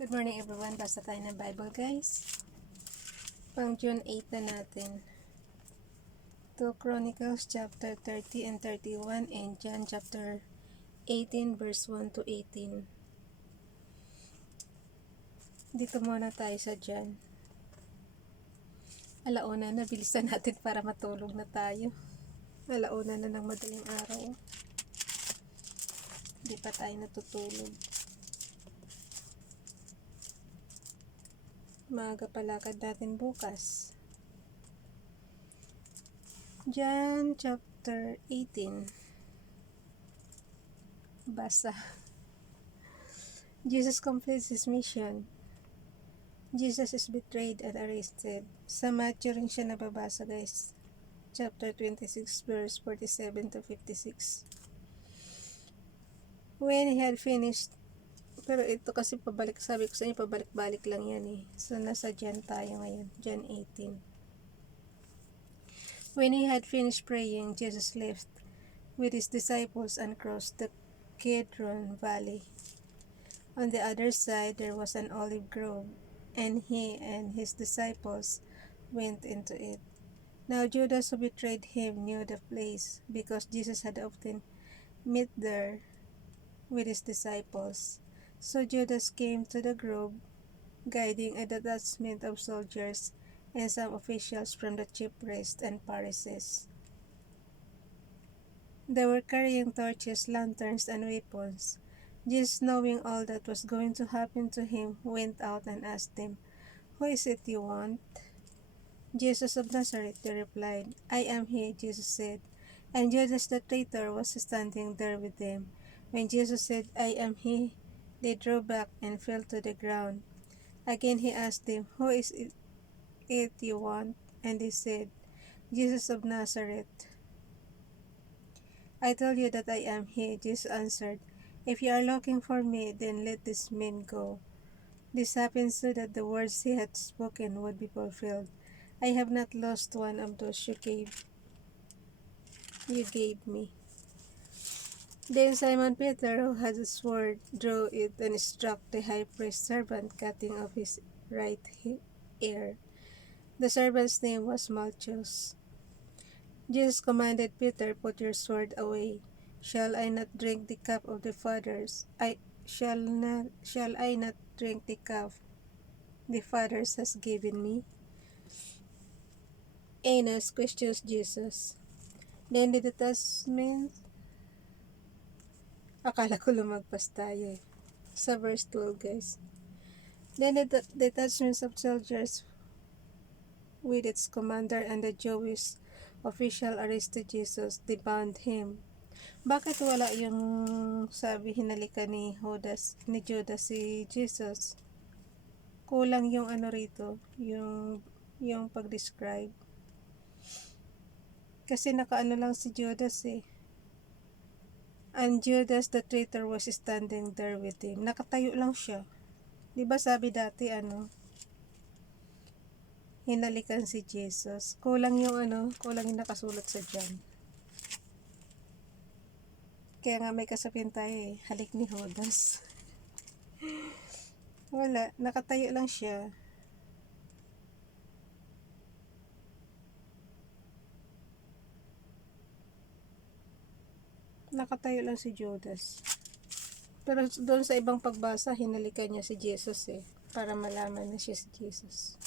Good morning everyone. Basta tayo ng Bible guys. Pang June 8 na natin. 2 Chronicles chapter 30 and 31 and John chapter 18 verse 1 to 18. Dito muna tayo sa John. Alauna na, bilisan natin para matulog na tayo. Alauna na ng madaling araw. Hindi pa tayo natutulog. Maaga palakad natin bukas. John chapter 18. Basa. Jesus completes his mission. Jesus is betrayed and arrested. Sa Matthew rin siya nababasa guys. Chapter 26 verse 47 to 56. When he had finished, pero ito kasi pabalik, sabi ko sa inyo pabalik-balik lang yan eh. So nasa John tayo ngayon, John 18. When he had finished praying, Jesus left with his disciples and crossed the Kidron Valley. On the other side there was an olive grove, and he and his disciples went into it. Now Judas, who betrayed him, knew the place, because Jesus had often met there with his disciples. So Judas came to the grove, guiding a detachment of soldiers and some officials from the chief priests and Pharisees. They were carrying torches, lanterns, and weapons. Jesus, knowing all that was going to happen to him, went out and asked them, "Who is it you want?" "Jesus of Nazareth," they replied. "I am he," Jesus said. And Judas the traitor was standing there with them. When Jesus said, "I am he," they drew back and fell to the ground. Again he asked them, "Who is it you want?" And they said, "Jesus of Nazareth." "I tell you that I am he," Jesus answered. "If you are looking for me, then let these men go." This happened so that the words he had spoken would be fulfilled. "I have not lost one of those you gave me." Then Simon Peter, who had a sword, drew it and struck the high priest's servant, cutting off his right ear. The servant's name was Malchus. Jesus commanded Peter, "Put your sword away. Shall I not drink the cup of the fathers? Shall I not drink the cup the fathers has given me?" Annas questions Jesus. Then the detachment, akala ko lumagpas tayo eh. Sa verse 12 guys. Then the detachments of soldiers with its commander and the Jewish official arrested Jesus. They bound him. Bakit wala yung sabi hinalikan ni Judas si Jesus? Kulang yung ano rito, yung pag-describe. Kasi nakaano lang si Judas eh. And Judas the traitor was standing there with him. Nakatayo lang siya. Diba sabi dati hinalikan si Jesus. Kulang yung nakasulat sa John. Kaya nga may kasabihan tayo eh, halik ni Judas. Wala, nakatayo lang siya. Nakatayo lang si Judas. Pero doon sa ibang pagbasa, hinalikan niya si Jesus eh. Para malaman na siya si Jesus.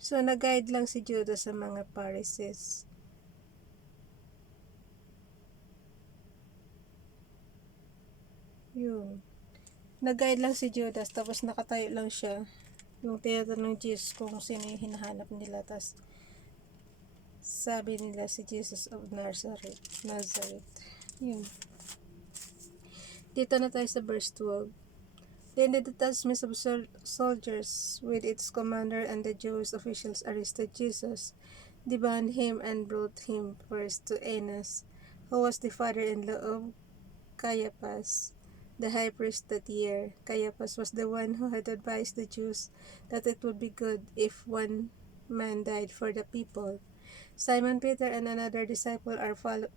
So, nag-guide lang si Judas sa mga Pharisees. Yun. Nag-guide lang si Judas, tapos nakatayo lang siya. Yung tinatanong Jesus kung sino yung hinahanap nila. Tapos, sabi nila si Jesus of Nazareth. Yun. Dito na tayo sa verse 12. Then the detachment of soldiers with its commander and the Jewish officials arrested Jesus. They bound him and brought him first to Annas, who was the father-in-law of Caiaphas, the high priest that year. Caiaphas was the one who had advised the Jews that it would be good if one man died for the people. Simon Peter and another disciple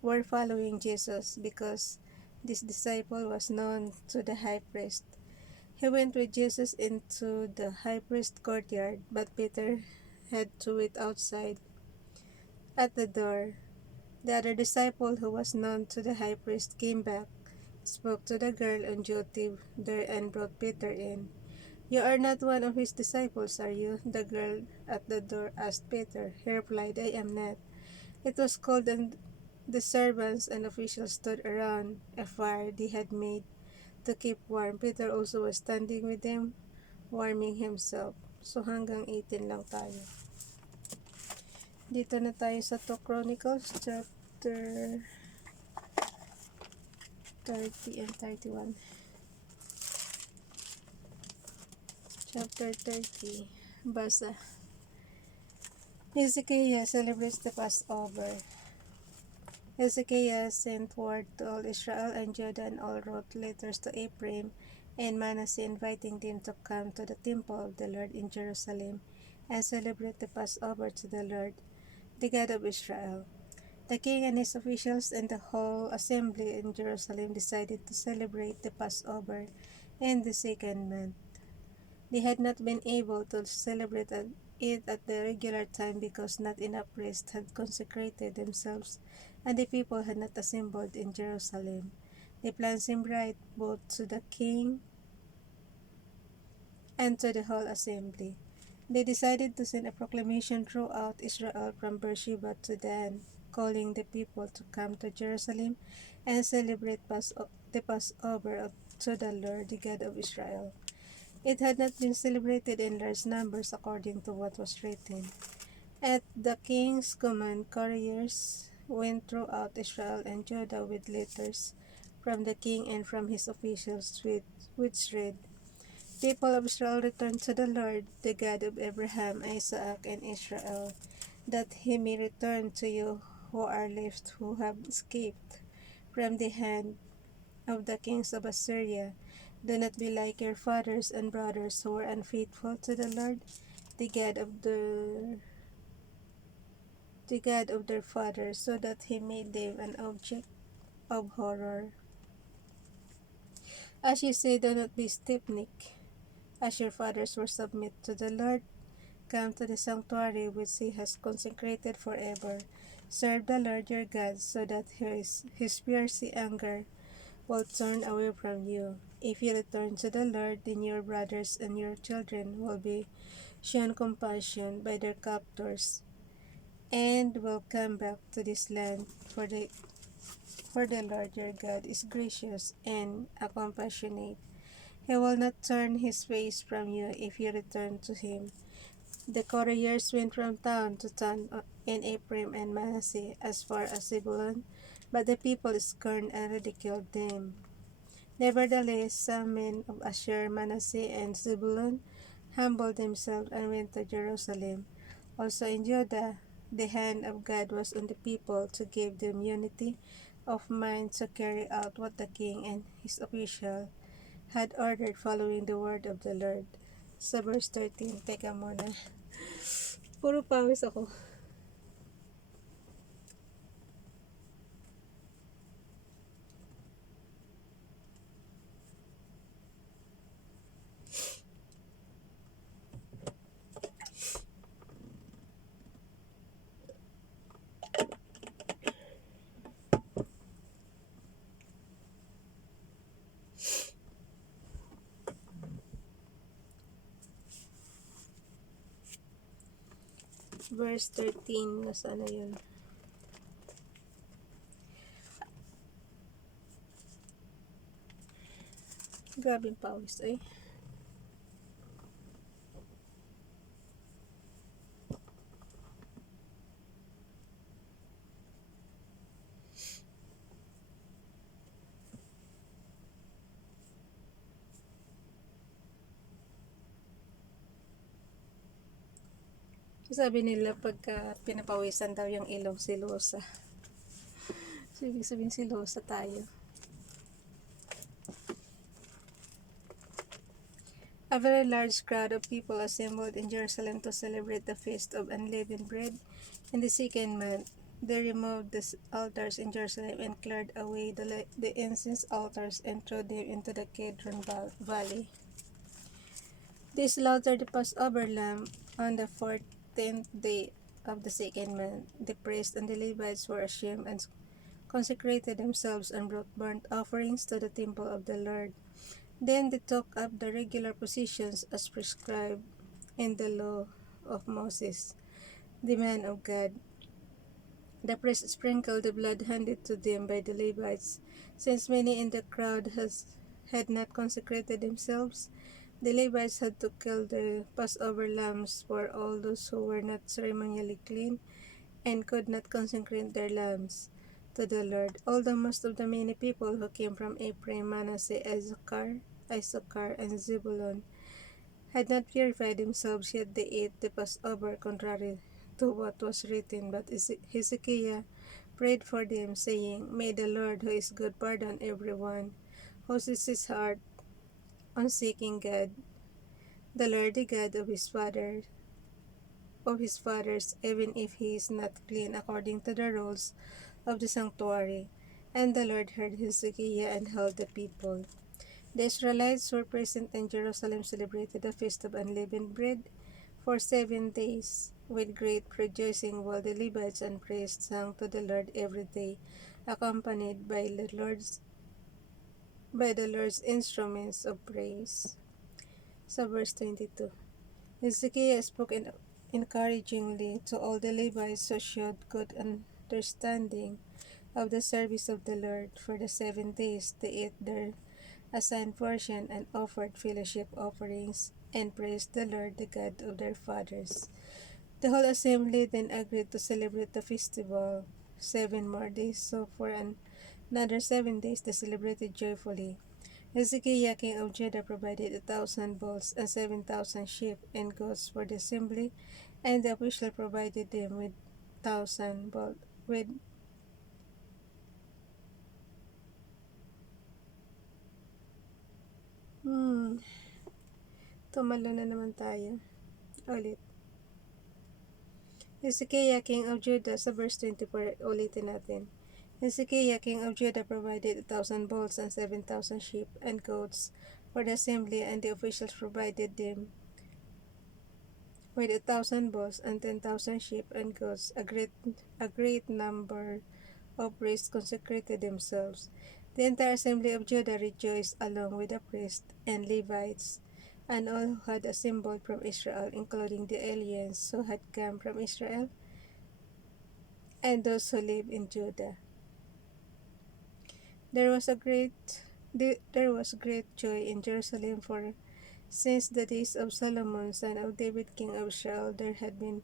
were following Jesus because this disciple was known to the high priest. He went with Jesus into the high priest's courtyard, but Peter had to wait outside at the door. The other disciple, who was known to the high priest, came back, spoke to the girl on duty there, and brought Peter in. "You are not one of his disciples, are you?" the girl at the door asked Peter. He replied, "I am not." It was cold, and the servants and officials stood around a fire they had made to keep warm. Peter also was standing with them, warming himself. So hanggang 18 lang tayo. Dito na tayo sa 2 Chronicles chapter 30 and 31. Chapter 30. Basa. Hezekiah celebrates the Passover. Hezekiah sent word to all Israel and Judah, and all wrote letters to Ephraim and Manasseh, inviting them to come to the temple of the Lord in Jerusalem and celebrate the Passover to the Lord, the God of Israel. The king and his officials and the whole assembly in Jerusalem decided to celebrate the Passover in the second month. They had not been able to celebrate it at the regular time because not enough priests had consecrated themselves and the people had not assembled in Jerusalem. The plan seemed right both to the king and to the whole assembly. They decided to send a proclamation throughout Israel from Beersheba to Dan, calling the people to come to Jerusalem and celebrate the Passover to the Lord, the God of Israel. It had not been celebrated in large numbers according to what was written. At the king's command, couriers went throughout Israel and Judah with letters from the king and from his officials, which read, "People of Israel, return to the Lord, the God of Abraham, Isaac, and Israel, that he may return to you who are left, who have escaped from the hand of the kings of Assyria. Do not be like your fathers and brothers who were unfaithful to the Lord, the God of their fathers, so that he made them an object of horror. As you say, do not be stiff-necked, as your fathers were. Submit to the Lord. Come to the sanctuary which he has consecrated forever. Serve the Lord your God, so that his fiery anger will turn away from you. If you return to the Lord, then your brothers and your children will be shown compassion by their captors, and will come back to this land, for the Lord your God is gracious and compassionate. He will not turn his face from you if you return to him." The couriers went from town to town in Ephraim and Manasseh as far as Zebulun, but the people scorned and ridiculed them. Nevertheless, some men of Asher, Manasseh, and Zebulun humbled themselves and went to Jerusalem. Also in Judah, the hand of God was on the people to give them unity of mind to carry out what the king and his official had ordered, following the word of the Lord. Sa verse 13, teka muna. Puro pawis ako. Verse 13, nasaan na yun? Grabe yung pawis ay. Sabi nila pagka pinapawisan daw yung ilong, silosa. So, ibig sabihin silosa tayo. A very large crowd of people assembled in Jerusalem to celebrate the feast of unleavened bread. In the second month, they removed the altars in Jerusalem and cleared away the incense altars and threw them into the Kidron Valley. They slaughtered the Passover lamb on the 14th day of the second month. The priests and the Levites were ashamed and consecrated themselves and brought burnt offerings to the temple of the Lord. Then they took up the regular positions as prescribed in the law of Moses, the man of God. The priests sprinkled the blood handed to them by the Levites. Since many in the crowd had not consecrated themselves, the Levites had to kill the Passover lambs for all those who were not ceremonially clean and could not consecrate their lambs to the Lord. Although most of the many people who came from Ephraim, Manasseh, Issachar, and Zebulun had not purified themselves, yet they ate the Passover contrary to what was written. But Hezekiah prayed for them, saying, May the Lord, who is good, pardon everyone who sets his heart on seeking God, the Lord, the God of his fathers, even if he is not clean according to the rules of the sanctuary. And the Lord heard Hezekiah and held the people. The Israelites who were present in Jerusalem celebrated the feast of unleavened bread for 7 days with great rejoicing, while the Levites and priests sang to the Lord every day, accompanied by the Lord's instruments of praise. So verse 22. Hezekiah spoke encouragingly to all the Levites who showed good understanding of the service of the Lord. For the 7 days they ate their assigned portion and offered fellowship offerings and praised the Lord, the God of their fathers. The whole assembly then agreed to celebrate the festival 7 more days, so for another 7 days they celebrated joyfully. Hezekiah, king of Judah, provided 1,000 bulls and 7,000 sheep and goats for the assembly, and the official provided them with 1,000 bulls with tumalo na naman tayo. Ulit. Hezekiah, king of Judah, sa verse 24, ulitin natin. Hezekiah, king of Judah, provided 1,000 bulls and 7,000 sheep and goats for the assembly, and the officials provided them with 1,000 bulls and 10,000 sheep and goats. A great number of priests consecrated themselves. The entire assembly of Judah rejoiced along with the priests and Levites and all who had assembled from Israel, including the aliens who had come from Israel and those who lived in Judah. There was great joy in Jerusalem, for since the days of Solomon, son of David, king of Israel, there had been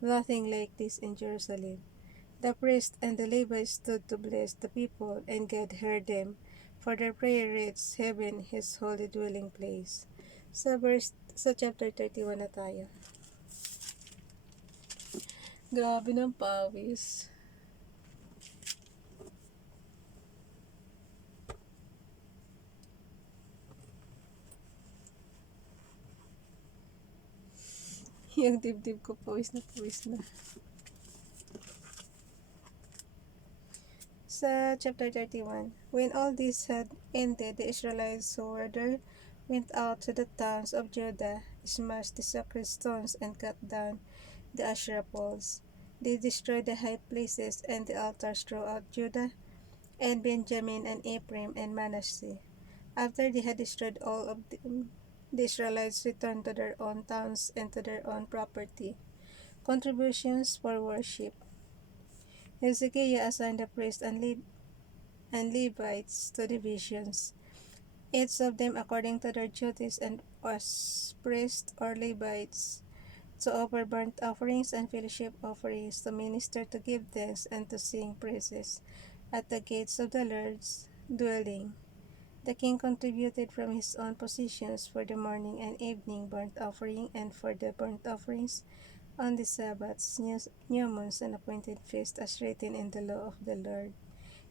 nothing like this in Jerusalem. The priests and the Levites stood to bless the people, and God heard them, for their prayer reached heaven, his holy dwelling place. Sa chapter 31 na tayo. Grabe ng pawis. Yung dibdib ko pawis na pawis na. Sa chapter 31, when all this had ended, the Israelites who were there went out to the towns of Judah, smashed the sacred stones, and cut down the Asherah poles. They destroyed the high places and the altars throughout Judah and Benjamin and Ephraim and Manasseh. After they had destroyed all of them, the Israelites returned to their own towns and to their own property. Contributions for worship. Hezekiah assigned the priests and Levites to divisions, each of them according to their duties, and as priests or Levites to offer burnt offerings and fellowship offerings, to minister, to give thanks, and to sing praises at the gates of the Lord's dwelling. The king contributed from his own possessions for the morning and evening burnt offering, and for the burnt offerings on the Sabbaths, new moons, and appointed feasts, as written in the law of the Lord.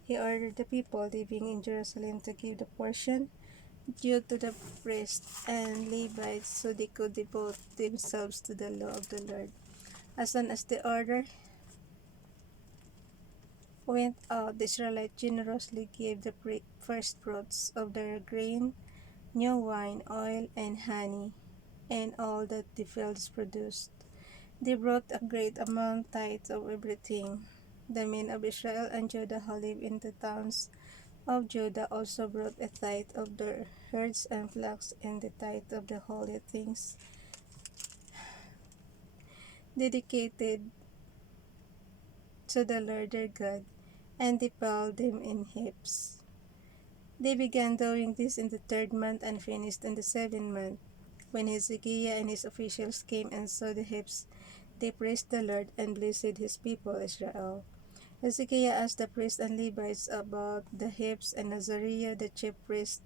He ordered the people living in Jerusalem to give the portion due to the priests and Levites so they could devote themselves to the law of the Lord. As soon as the order went out, the Israelites generously gave the first fruits of their grain, new wine, oil, and honey, and all that the fields produced. They brought a great amount tithes of everything. The men of Israel and Judah who lived in the towns of Judah also brought a tithe of their herds and flocks and the tithe of the holy things dedicated to the Lord their God, and they piled them in heaps. They began doing this in the third month and finished in the seventh month. When Hezekiah and his officials came and saw the heaps, they praised the Lord and blessed his people Israel. Hezekiah asked the priests and Levites about the heaps, and Azariah the chief priest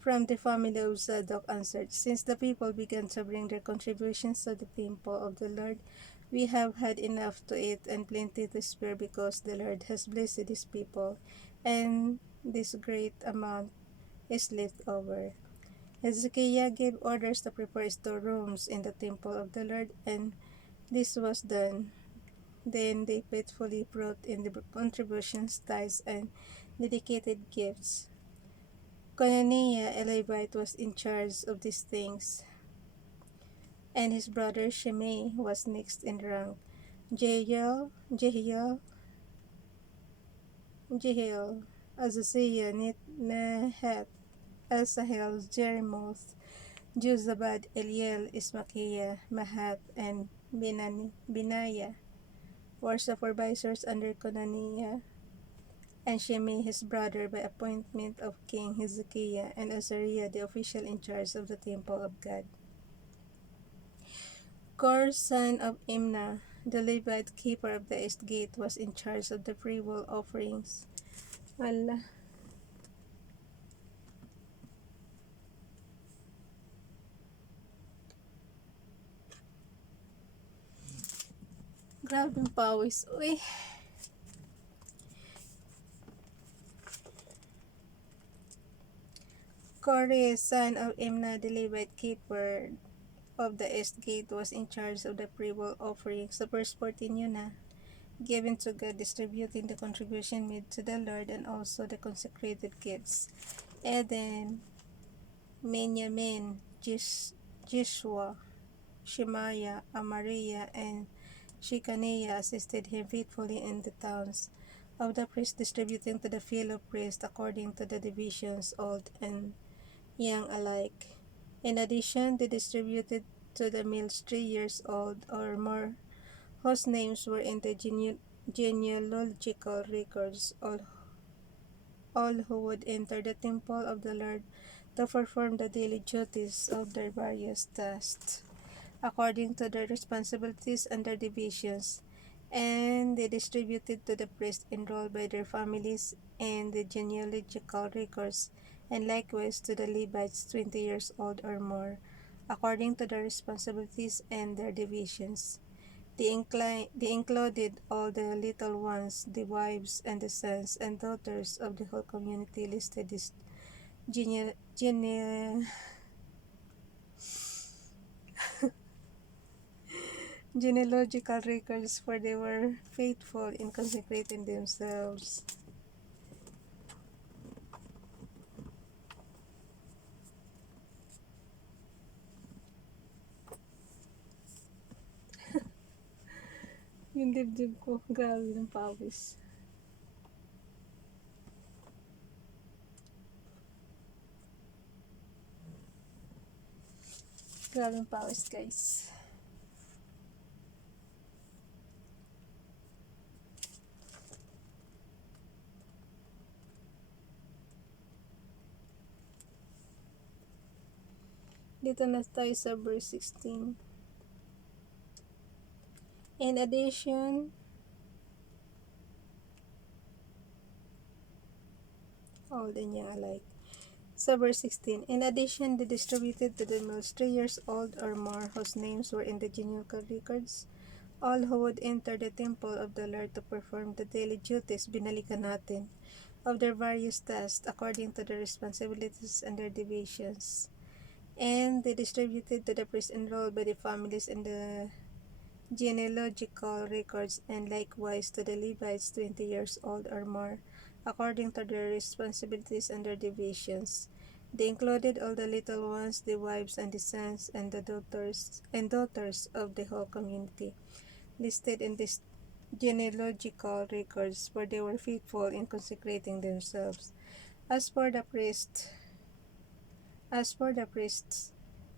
from the family of Zadok answered, "Since the people began to bring their contributions to the temple of the Lord, we have had enough to eat and plenty to spare because the Lord has blessed his people, and this great amount is left over." Hezekiah gave orders to prepare storerooms in the temple of the Lord, and this was done. Then they faithfully brought in the contributions, tithes, and dedicated gifts. Conaniah, a Levite, was in charge of these things, and his brother Shimei was next in rank. Jehiel, Azaziah, Nahat, Asahel, Jeremoth, Jozabad, Eliel, Ismakiah, Mahat, and Benaiah were supervisors under Conaniah and Shimei his brother by appointment of King Hezekiah, and Azariah the official in charge of the temple of God. Kor, son of Imnah, the Levite keeper of the east gate, was in charge of the freewill offerings. Allah. Grabing pawis. Uy. Kore, son of Imnah, the Levite keeper of the east gate, was in charge of the freewill offerings. The verse 14 yun na. Given to God, distributing the contribution made to the Lord and also the consecrated gifts. Eden, Benjamin, Jeshua, Shemaiah, Amariah, and Shechaniah assisted him faithfully in the towns of the priests, distributing to the fellow priests according to the divisions, old and young alike. In addition, they distributed to the males 3 years old or more, whose names were in the genealogical records, all who would enter the temple of the Lord to perform the daily duties of their various tasks, according to their responsibilities and their divisions, and they distributed to the priests enrolled by their families and the genealogical records, and likewise to the Levites 20 years old or more, according to their responsibilities and their divisions. They included all the little ones, the wives, and the sons and daughters of the whole community listed as gene- gene- genealogical records, for they were faithful in consecrating themselves. Yung dibdib ko, grabe ng pawis. Grabe ng pawis, guys. Dito na tayo sa verse 16. In addition, all the young alike. So verse 16, in addition, they distributed to the males 3 years old or more, whose names were in the genealogical records, all who would enter the temple of the Lord to perform the daily duties. Binalikan natin. of their various tasks according to their responsibilities and their divisions. And they distributed to the priests enrolled by the families in the genealogical records, and likewise to the Levites 20 years old or more, according to their responsibilities and their divisions. They included all the little ones, the wives and the sons and the daughters of the whole community, listed in this genealogical records, for they were faithful in consecrating themselves. As for the priests,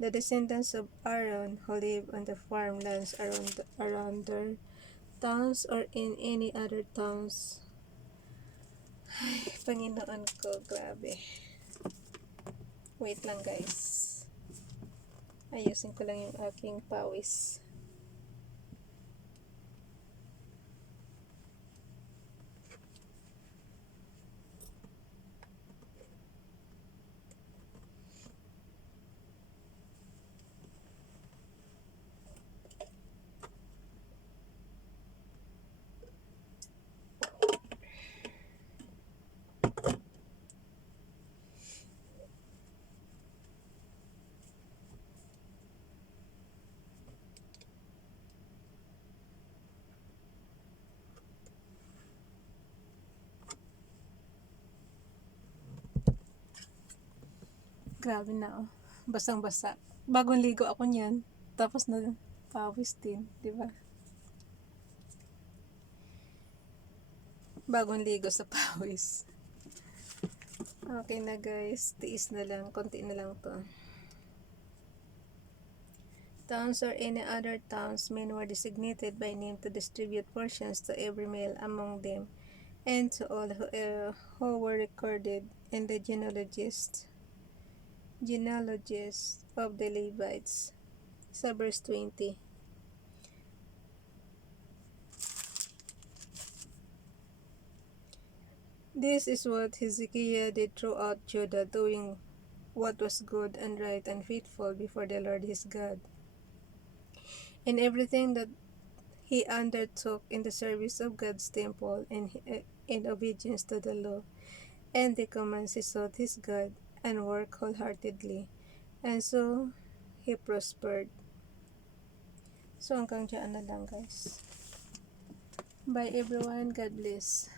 the descendants of Aaron who live on the farmlands around their towns or in any other towns. Ay, Panginoon ko, grabe. Wait lang guys. Ayusin ko lang yung aking pawis. Grabe na oh. Basang-basa. Bagong ligo ako niyan. Tapos na pawis din, di ba? Bagong ligo sa pawis. Okay na guys, tiis na lang, konti na lang to. Towns or any other towns, men were designated by name to distribute portions to every male among them, and to all who were recorded in the genealogies of the Levites. Sa verse 20. This is what Hezekiah did throughout Judah, doing what was good and right and faithful before the Lord his God. In everything that he undertook in the service of God's temple and in obedience to the law and the commands he sought his God and worked wholeheartedly. And so, he prospered. So, hanggang dyan na lang guys. Bye everyone. God bless.